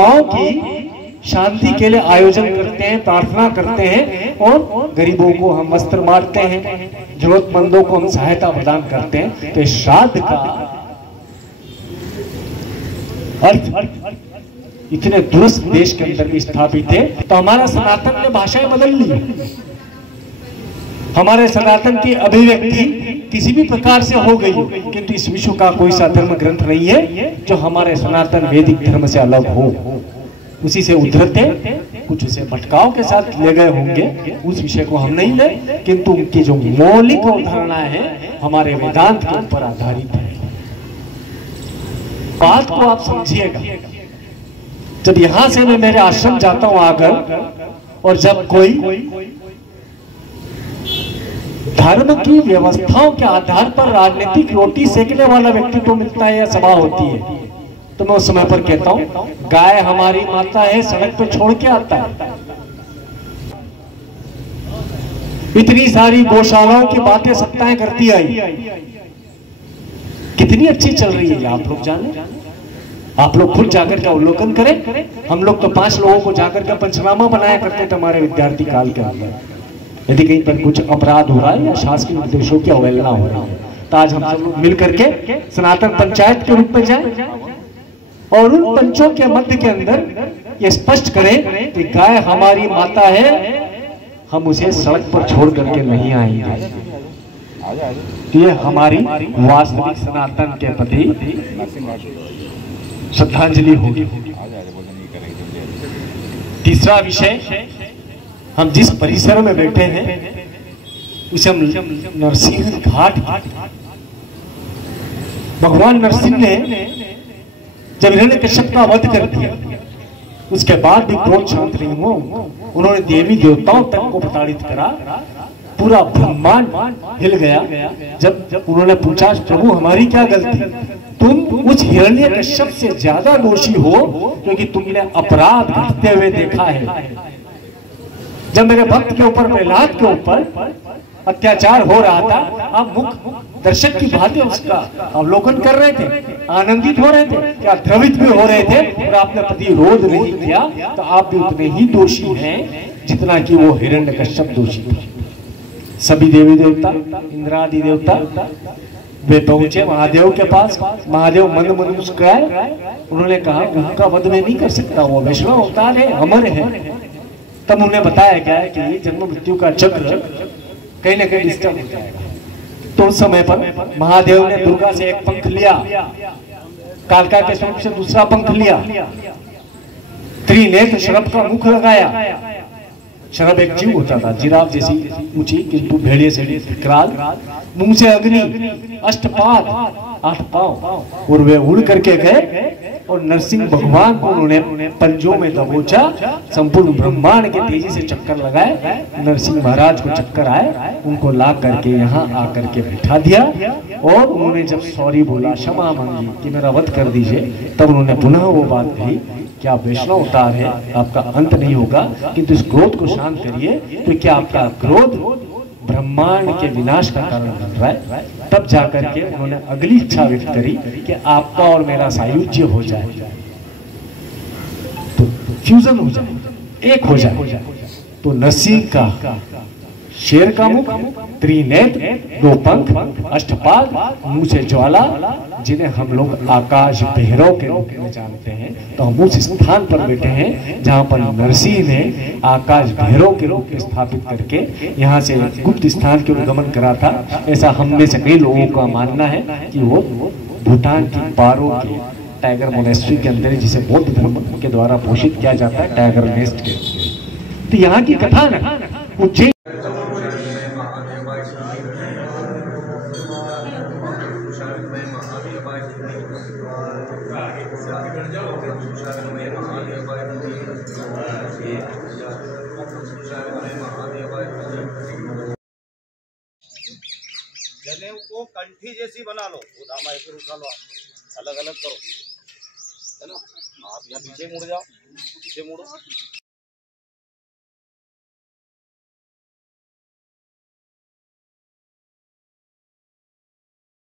आत्माओं की शांति के लिए आयोजन करते हैं, प्रार्थना करते हैं और गरीबों को हम वस्त्र बांटते हैं, जरूरतमंदों को हम सहायता प्रदान करते हैं। तो श्राद्ध का अर्थ इतने दुरुस्त देश के अंदर भी स्थापित है। तो हमारा सनातन ने भाषाएं बदल ली, हमारे सनातन की अभिव्यक्ति किसी भी प्रकार से हो गई, किंतु इस विश्व का कोई सा धर्म ग्रंथ नहीं है जो हमारे सनातन वैदिक धर्म से अलग हो। उसी से उद्धरते, कुछ उसे भटकाव के साथ ले गए होंगे, उस विषय को हम नहीं ले, किंतु उनकी जो मौलिक अवधारणाएं हैं हमारे वेदांत के ऊपर आधारित है। बात को आप समझिएगा। जब यहां से मैं मेरे आश्रम जाता हूं आकर, और जब कोई धर्म की व्यवस्थाओं के आधार पर राजनीतिक रोटी सेकने वाला व्यक्ति को मिलता है या सभा होती है, तो मैं उस समय पर कहता हूं गाय हमारी माता है, सड़क पे छोड़ के आता है। इतनी सारी गौशालाओं की बातें सत्ताएं करती आई, कितनी अच्छी चल रही है आप लोग जाने, आप लोग खुद जाकर के अवलोकन करें। हम लोग तो 5 लोगों को जाकर के पंचनामा बनाया करते थे हमारे विद्यार्थी काल के अंदर। यदि कहीं पर कुछ अपराध हो रहा है या शासकीय निर्देशों की अवहेलना हो रही है, तो आज हम सब लोग मिल करके सनातन पंचायत के रूप में जाएं और उन पंचों के मध्य के अंदर ये स्पष्ट करें कि गाय हमारी माता है, हम उसे सड़क पर छोड़ करके नहीं आएंगे। ये हमारी वास्तविक सनातन के प्रति श्रद्धांजलि होगी। तीसरा विषय, हम जिस परिसर में बैठे हैं उसे हम नरसिंह घाट, भगवान नरसिंह ने जब हिरण्यकश्यप का वध कर दिया, उसके बाद भी क्रोध शांत नहीं हो, उन्होंने देवी देवताओं तक को प्रताड़ित करा, पूरा ब्रह्मांड हिल गया। जब उन्होंने पूछा प्रभु हमारी क्या गलती, तुम उस हिरण्यकश्यप से ज्यादा दोषी हो क्योंकि तुमने अपराध घटते हुए देखा है। जब मेरे भक्त के ऊपर, प्रहलाद के ऊपर अत्याचार हो रहा था, आप मुख दर्शक की भांति उसका अवलोकन कर रहे थे, आनंदित हो रहे थे, क्या द्रवित भी हो रहे थे, और आपने प्रतिरोध नहीं किया, तो आप भी उतने ही दोषी हैं जितना कि वो हिरण्यकश्यप दोषी था। सभी देवी देवता, इंद्रादि देवता वे पहुंचे महादेव के पास। महादेव मंद मंद मुस्कुराए, उन्होंने कहा उनका वध में नहीं कर सकता, वो वैष्णव अवतार है, अमर है। तब उन्हें बताया गया है कि जन्म मृत्यु का चक्र कहीं ना कहीं डिस्टर्ब हो जाएगा। तो उस समय पर महादेव ने दुर्गा से एक पंख लिया, कालका के स्वरूप से दूसरा पंख लिया, त्रिनेत्र शरभ का मुख लगाया। शरभ एक जीव होता था, जिराफ जैसी ऊंची किंतु भेड़िए से विकराल, मुंह से अग्नि, अष्टपाद, 8 पांव, और वे उड़ करके गए और नरसिंह भगवान को उन्होंने पंजों में दबोचा। संपूर्ण ब्रह्मांड के तेजी से चक्कर लगाए, नरसिंह महाराज को चक्कर आए, उनको ला करके यहाँ आकर के बिठा दिया, और उन्होंने जब सॉरी बोला, क्षमा मांगी कि मेरा वध कर दीजिए, तब उन्होंने पुनः वो बात कही कि आप वैष्णव अवतार है, आपका अंत नहीं होगा, किंतु इस क्रोध को शांत करिए, तो क्या आपका क्रोध ब्रह्मांड के विनाश का कारण बन रहा है। तब जाकर के उन्होंने अगली इच्छा व्यक्त करी कि आपका और मेरा सायुज्य हो जाए, तो फ्यूजन हो जाए, एक हो जाए। तो नरसिंह का शेर का मुख, त्रिनेत्र, 2 पंख, अष्टपाद, मुंह से ज्वाला, जिन्हें हम लोग आकाश भैरव के रूप में जानते हैं, तो हम उस स्थान पर बैठे हैं जहां पर नरसिंह ने आकाश भैरव के रूप में स्थापित करके यहाँ से गुप्त स्थान की ओर गमन करा था। ऐसा हम में से कई लोगों का मानना है कि वो भूटान की पारो के टाइगर मोनेस्ट्री के अंदर, जिसे बौद्ध धर्म के द्वारा पोषित किया जाता है, टाइगर नेस्ट के। तो यहाँ की कथा ना उज्जैन जनेऊ को कंठी जैसी बना लो, वो धामा ऐसे उठा लो, अलग अलग करो, है ना। आप यहाँ पीछे मुड़ जाओ, पीछे मुड़ो।